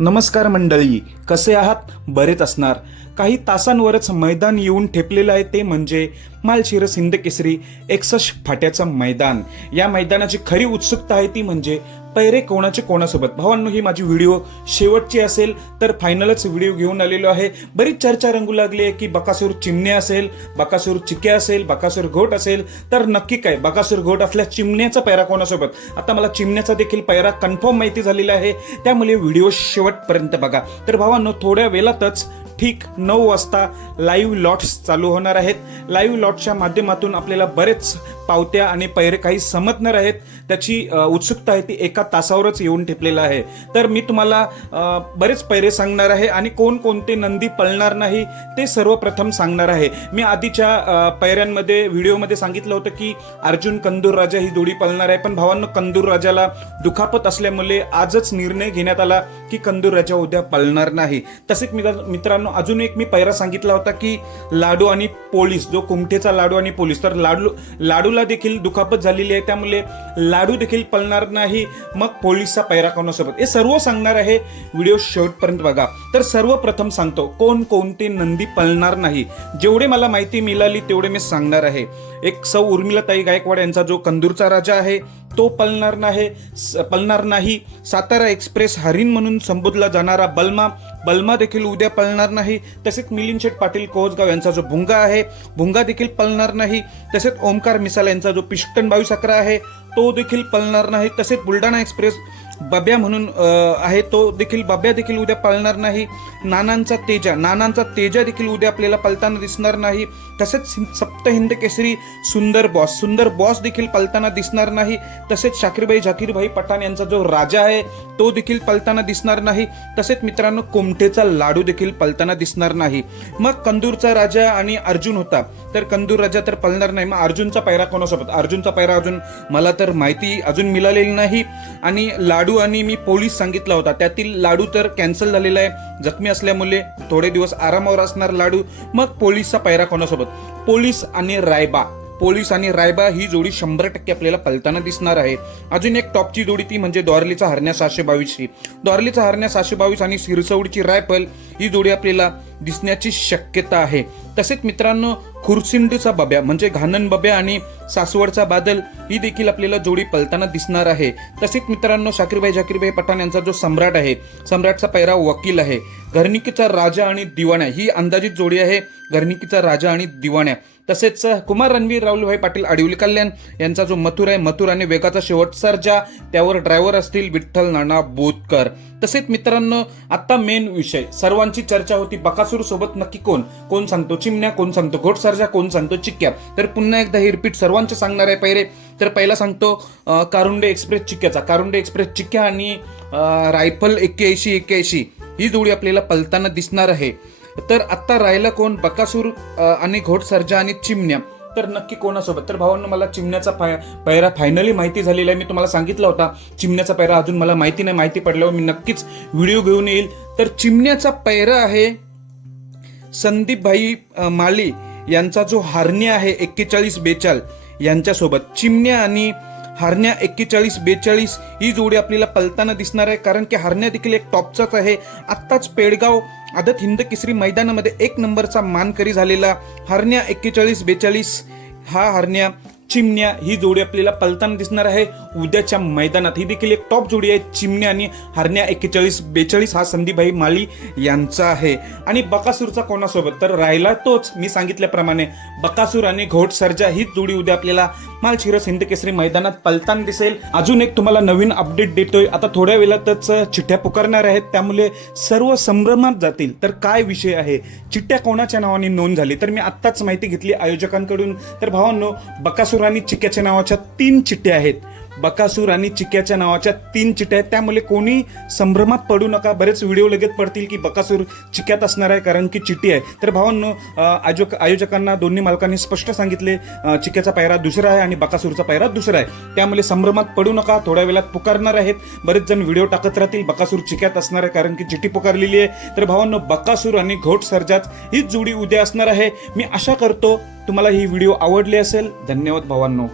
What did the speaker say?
नमस्कार मंडळी कसे आहात? बरेच असणार. काही तासांवरच मैदान येऊन ठेपलेलं आहे ते म्हणजे मालशिरस हिंदकेसरी एकसष्ट फाट्याचं मैदान. या मैदानाची खरी उत्सुकता आहे ती म्हणजे पैरे कोणाचे कोणासोबत? भावांनो ही माझी व्हिडिओ शेवटची असेल तर फायनलच व्हिडिओ घेऊन आलेलो आहे. बरीच चर्चा रंगू लागली आहे की बकासूर चिमणे असेल बकासूर चिके असेल बकासूर घोट असेल तर नक्की काय? बकासूर घोट असल्या चिमण्याचा पैरा कोणासोबत? आता मला चिमण्याचा देखील पैरा कन्फर्म माहिती झालेला आहे त्यामुळे व्हिडिओ शेवटपर्यंत बघा. तर भावांनो थोड्या वेळातच ठीक नऊ वाजता लाईव्ह लॉट्स चालू होणार आहेत. लाईव्ह लॉटच्या माध्यमातून आपल्याला बरेच पावत्या आणि पैरे काही समजणार आहेत त्याची उत्सुकता आहे ती एका तासावरच येऊन ठेपलेलं आहे. तर मी तुम्हाला बरेच पैरे सांगणार आहे आणि कोणकोणते नंदी पळणार नाही ते सर्वप्रथम सांगणार आहे. मी आधीच्या पैऱ्यांमध्ये व्हिडिओमध्ये सांगितलं होतं की अर्जुन कंदूर राजा ही जोडी पळणार आहे. पण भावांनो कंदूर राजाला दुखापत असल्यामुळे आजच निर्णय घेण्यात आला की कंदूर राजा उद्या पळणार नाही. तसेच मित्रांनो अजून एक मी पैरा सांगितला होता की लाडू आणि पोलीस जो कुमठेचा लाडू आणि पोलीस तर लाडू लाडू लाडूला देखील दुखापत झालेली आहे. त्यामुळे लाडू देखील पळणार नाही. मग पोलिसचा पैरा कोणासोबत? हे सर्व सांगणार आहे व्हिडिओ शेवटपर्यंत बघा. तर सर्वप्रथम सांगतो कोण कोणते नंदी पळणार नाही? जेवढे मला माहिती मिळाली तेवढे मी सांगणार आहे. एक सौ उर्मिलाताई गायकवाड यांचा जो कंदूरचा राजा आहे तो पळणार नाही स- पळणार नाही. सातारा एक्सप्रेस हरिण म्हणून संबोधला जाणारा बलमा बल्मा देखील उद्या पळणार नाही. तसेच मिलिंद शेठ पाटील कोहजगाव यांचा जो भुंगा आहे भुंगा देखील पळणार नाही. तसेच ओमकार मिसाल यांचा जो पिष्टन बावीस अकरा आहे तो देखील पळणार नाही. तसेच बुलढाणा एक्सप्रेस बब्या म्हणून आहे तो देखील बब्या देखील उद्या पळणार नाही. नानांचा तेजा नानांचा तेजा देखील उद्या आपल्याला पळताना दिसणार नाही. तसेच सप्तहिंद केसरी सुंदर बॉस सुंदर बॉस देखील पळताना दिसणार नाही. तसेच शाकीरबाई झाकीरभाई पठाण यांचा जो राजा आहे तो देखील पळताना दिसणार नाही. तसेच मित्रांनो कोमठेचा लाडू देखील पळताना दिसणार नाही. मग कंदूरचा राजा आणि अर्जुन होता. तर कंदूर राजा तर पळणार नाही. मग अर्जुनचा पैरा कोणासोबत? अर्जुनचा पैरा अजून मला तर माहिती अजून मिळालेली नाही. आणि लाडू आणि मी पोलीस सांगितला होता. त्यातील लाडू तर कॅन्सल झालेला आहे. जखमी असल्यामुळे थोडे दिवस आरामावर असणार लाडू. मग पोलीसचा पैरा कोणासोबत? पोलीस आणि रायबा. पोलीस आणि रायबा ही जोडी शंभर टक्के आपल्याला पलताना दिसणार आहे. अजून एक टॉपची जोडी ती म्हणजे द्वारलीचा हरण्या सहाशे बावीस ही द्वारलीचा हरण्या सहाशे बावीस आणि सिरसवडीची रायफल ही जोडी आपल्याला दिसण्याची शक्यता आहे. तसेच मित्रांनो खुरसिंडचा बब्या म्हणजे घाणन बब्या आणि सासवडचा बादल ही देखील आपल्याला जोडी पलताना दिसणार आहे. तसेच मित्रांनो शाकीरबाई झाकीरभाई पठाण यांचा जो सम्राट आहे सम्राटचा पैरा वकील आहे. घरनिकीचा राजा आणि दिवाण्या ही अंदाजित जोडी आहे घरनिकीचा राजा आणि दिवाण्या. तसेच कुमार रणवीर राहुलभाई पाटील आडिवली कल्याण यांचा जो मथुर आहे मथुर आणि वेगाचा शेवट सर्जा त्यावर ड्रायव्हर असतील विठ्ठल नाना बोधकर तसेच मित्रांनो आता मेन विषय सर्वांची चर्चा होती बकासूर सोबत नक्की कोण? कोण सांगतो चिमण्या कोण सांगतो घोटसरजा कोण सांगतो चिक्क्या? तर पुन्हा एकदा हे रिपीट सर्वांचे सांगणार आहे पहिले. तर पहिला सांगतो कारुंडे एक्सप्रेस चिक्क्याचा. कारुंडे एक्सप्रेस चिक्क्या आणि रायफल एक्क्याऐंशी एक्क्याऐंशी. ही जोडी आपल्याला पलताना दिसणार आहे. तर आत्ता राहिलं कोण? बकासूर आणि घोट सर्जा आणि चिमण्या. तर नक्की कोणासोबत? तर भावांनो मला चिमण्याचा पाय पैरा फायनली माहिती झालेला आहे. मी तुम्हाला सांगितला होता चिमण्याचा पैरा अजून मला माहिती नाही माहिती पडल्यावर मी नक्कीच व्हिडिओ घेऊन येईल. तर चिमण्याचा पैरा आहे संदीपभाई माली माळी यांचा जो हारण्या आहे एक्केचाळीस बेचाळ यांच्यासोबत. चिमण्या आणि हारण्या एक्केचाळीस बेचाळीस ही जोडी आपल्याला पलताना दिसणार आहे कारण की हारण्या देखील एक टॉपचाच आहे. आत्ताच पेडगाव आदत हिंद केसरी मैदानामध्ये एक नंबरचा मानकरी झालेला हारण्या एक्केचाळीस बेचाळीस हा हारण्या चिमण्या ही जोडी आपल्याला पलताना दिसणार आहे. उद्याच्या मैदानात ही देखील एक टॉप जोडी आहे. चिमण्या आणि हरण्या एक्केचाळीस बेचाळीस हा संदीपभाई माळी यांचा आहे. आणि बकासूरचा कोणासोबत? तर राहिला तोच. मी सांगितल्याप्रमाणे बकासूर आणि घोट सर्जा हीच जोडी उद्या आपल्याला मालशिरस हिंद केसरी मैदानात पलताना दिसेल. अजून एक तुम्हाला नवीन अपडेट देतोय. आता थोड्या वेळातच चिठ्ठ्या पुकारणार आहेत. त्यामुळे सर्व संभ्रमात जातील. तर काय विषय आहे? चिठ्ठ्या कोणाच्या नावाने नोंद झाली? तर मी आत्ताच माहिती घेतली आयोजकांकडून. तर भावांनो बकासूर आणि चिक्क्याच्या नावाच्या तीन चिठ्ठ्या आहेत. बकासूर आणि चिक्याच्या नावाच्या तीन चिट्या आहेत. त्यामुळे कोणी संभ्रमात पडू नका. बरेच व्हिडिओ लगेच पडतील की बकासूर चिक्यात असणार आहे कारण की चिटी आहे. तर भावांनो आयोजक आयोजकांना दोन्ही मालकांनी स्पष्ट सांगितले चिक्याचा पायरा दुसरा आहे आणि बकासूरचा पायरा दुसरा आहे. त्यामुळे संभ्रमात पडू नका. थोड्या वेळात पुकारणार आहेत. बरेच जण व्हिडिओ टाकत राहतील. बकासूर चिक्यात असणार आहे कारण की चिटी पुकारलेली आहे. तर भावांनो बकासूर आणि घोट सर्जात हीच जोडी उद्या असणार आहे. मी आशा करतो तुम्हाला ही व्हिडिओ आवडली असेल. धन्यवाद भावांनो.